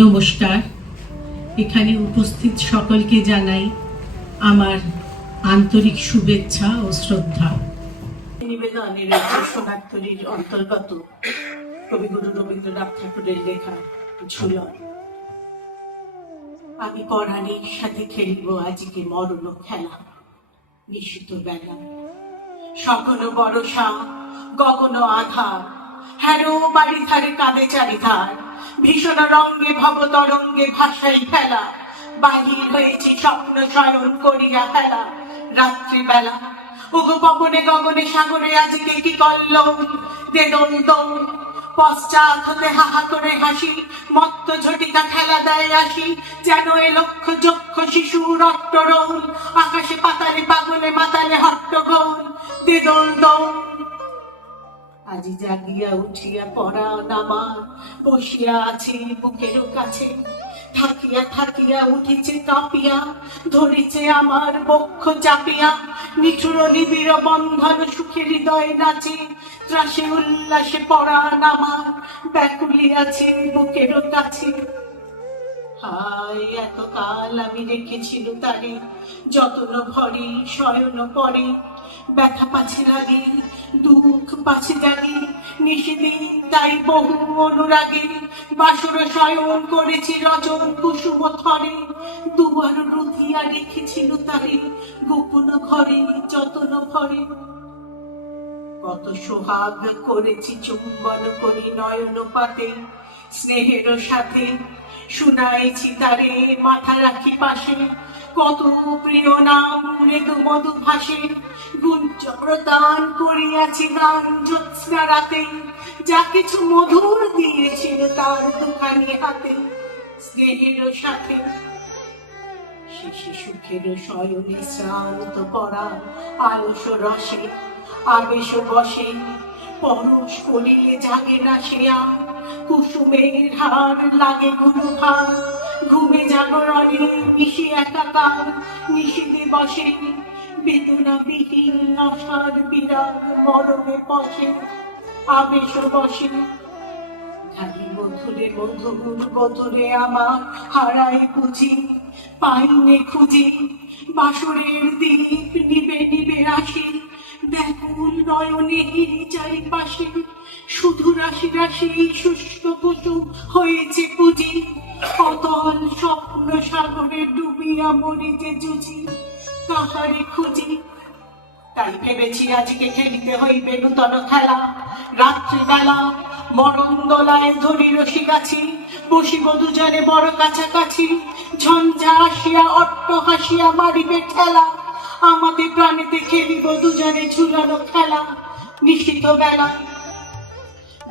নমস্কার। এখানে উপস্থিত সকলকে জানাই আমার আন্তরিক শুভেচ্ছা ও শ্রদ্ধা। নিবেদনের সোনারতরীর অন্তর্গত কবিগুরু রবীন্দ্রনাথ ঠাকুরের লেখা ঝুলন। আমি পরাণের সাথে খেলিব আজকে মরণ খেলা। নিশিত বেলা, সকল বরষা, গগন আধার, হ্যারো বাড়ি ধারে কাঁদে চারিধার। ভীষণ রঙ্গে ভব তরঙ্গে ভাসাই ফেলা। বাহির হয়েছে স্বপ্ন শয়ন করিয়া ফেলা। রাত্রিবেলা, ওগো পবনে গগনে সাগরে আজকে কি কল্লোল। দে দোল দোল, পশ্চাৎ হতে হাহা করে হাসি। মত্ত ঝটিকা খেলা দেয় আসি। যেন এ লক্ষ যক্ষ শিশু রক্তরোল। আকাশে পাতালে পাগলে মাতালে হট্টগোল। দে দোল দোল। আজি জাগিয়া উঠিয়া পরাণ আমার বসিয়া আছে বুকের কাছে। থাকিয়া থাকিয়া উঠিছে কাঁপিয়া, ধরিছে আমার বক্ষ চাপিয়া। নিঠুর নিবিড় বন্ধন সুখে হৃদয় নাচে। ত্রাসে উল্লাসে পরাণ আমার ব্যাকুলিয়াছে বুকের কাছে। হায় এতকাল আমি রেখেছিল তারে যতন ভরে শয়ন পরে। ব্যথা পাছে লাগে, দুঃখ পাছে জাগে, নিষেদিন তাই বহু অনুরাগে। বাসর শয়ন করেছি রজন কুসুম থরে। দুয়ার রুধিয়া রেখেছিল তারে গোপন ঘরে যতন ভরে। কত সোহাগ করেছি চুম্বন করি নয়ন পাতে। স্নেহের সাথে শুনাইছি তারে মাথা রাখি পাশে। কত প্রিয় নাম মৃদু মধু ভাসে। গুঞ্জ প্রদান করিয়াছি গান জ্যোৎস্না রাতে। যা কিছু মধুর দিয়েছিল তার দুখানি হাতে। স্নেহের সাথে শিশু সুখের শয়নে শ্রান্ত করা আলস রসে। আবেশ বসে পরশ করিলে জাগে না সে আর। কুসুমের হার লাগে গুরু ভার। ঘুমে জাগরণে মিশে একাকার। নিশীথে বসে বেদনা বিহীন আশার বিরাগ মরণে বসে। আবেশ বসে ঢালি মধুরে মধুর বধুরে আমার হারাই বুঝি। পাইনে খুঁজি বাসরের দীপ নিবে নিবে আসি। ব্যাকুল নয়নে চারিপাশে শুধু রাশি রাশি শুষ্ক কুসুম হয়েছে পুঁজি। অতল স্বপ্ন সাগরে ডুবিয়া মরিতে জুঝি। কাহারে খুঁজি তাই ভেবেছি আজকে খেলিতে হইবে নূতন খেলা। রাত্রিবেলা মরণ দোলায় ধরি রশি গাছি। বসিব দুজনে বড় কাছাকাছি। ঝঞ্ঝা আসিয়া অট্ট হাসিয়া মারিবে ঠেলা। আমাদের প্রাণীতে খেলিব দুজনে ঝুলানো খেলা। নিশিত বেলা,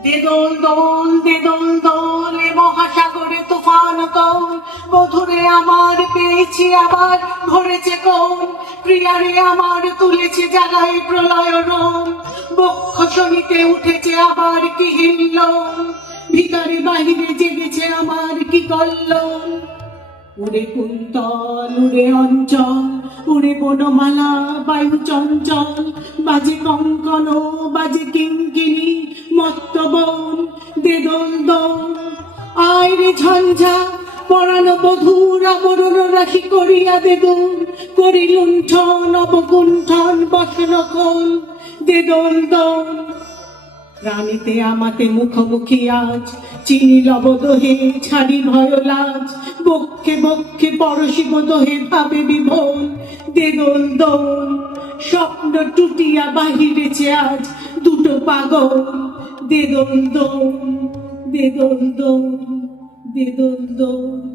দে দোল দোল, দে দোল দোল, এ মহাসাগরে তুফান তোল। বধুরে আমার পেয়েছি আবার ভরেছে কোল। প্রিয়ারে আমার তুলেছে জাগায় প্রলয় রোল। বক্ষ শনিতে উঠেছে আবার কি হিল্লোল। ভিতরে বাহিরে জেগেছে আমার কি কল্লোল। উড়ে কুন্তল উড়ে অঞ্চল, উড়ে বনমালা বায়ু চঞ্চল। বাজে কঙ্কন বাজে কিঙ্কিনি মত্ত বন। দে দোল দোল, আয় রে ঝঞ্ঝা পরাণ বধূর আবরণ রাশি করিয়া দে দোল। করি লুণ্ঠন অবগুণ্ঠন বসন খোল। দে দোল দোল, রানীতে আমাতে মুখোমুখি আজ। চিনি লব দোহে ছাড়ি ভয় লাজ। বক্ষে বক্ষে পরশিব দোহে ভাবে বিভোল। দে দোল দোল, স্বপ্ন টুটিয়া বাহিরেছে আজ দুটো পাগল। দে দোল দোল, দে দোল দোল, দে দোল দোল।